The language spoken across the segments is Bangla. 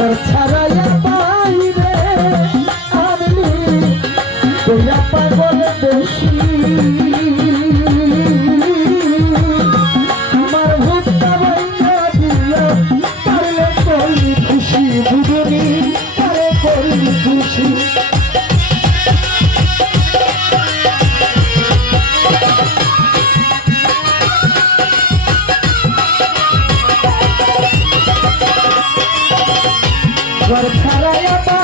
ঘর ছাড়াইয়া বাইরে আনলি তোরা পাগল বেশি আমার ভুট্টা বাইয়া দিয়া পারলে করলি খুশি বুঝলি পারে করলি খুশি। ঘর ছাড়াইয়া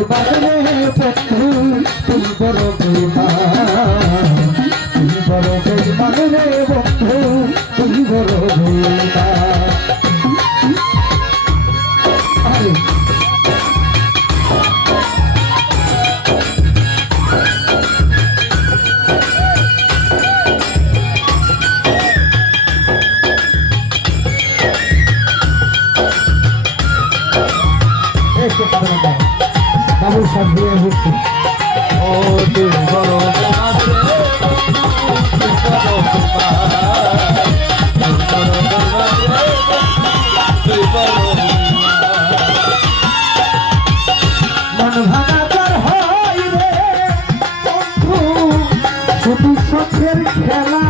বড় বেবাদনে বন্ধু তুই বড় বেমান তুই বড় বেমানে বন্ধু তুই বড় বেমান আরে। বড় বেমার রে, তুই বড়। মন ভাঙাচার হয় রে বন্ধু শুধু শখের খেলা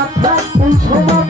কথা এই সময়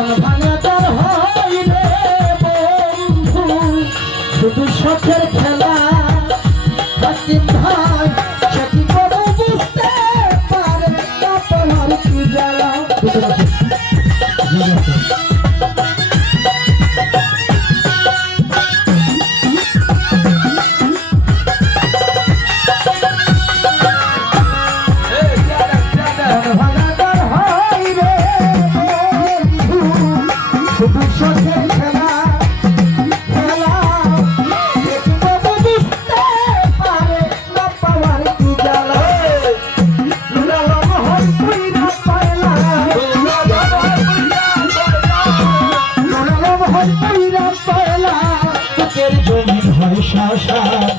মন ভাঙা তার হয় রে বন্ধু। শুধু শখের খেলা বাকিম বুঝতে পারে আপনার কি জ্বালা জমিন হয়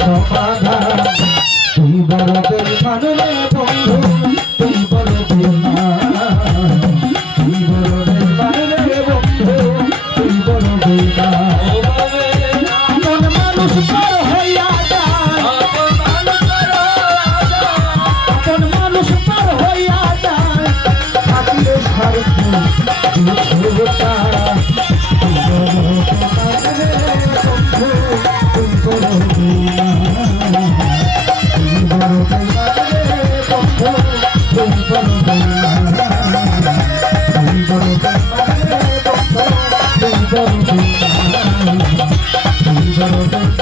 সমাধান। তুই বড় বেইমান বড় Tchau, tchau.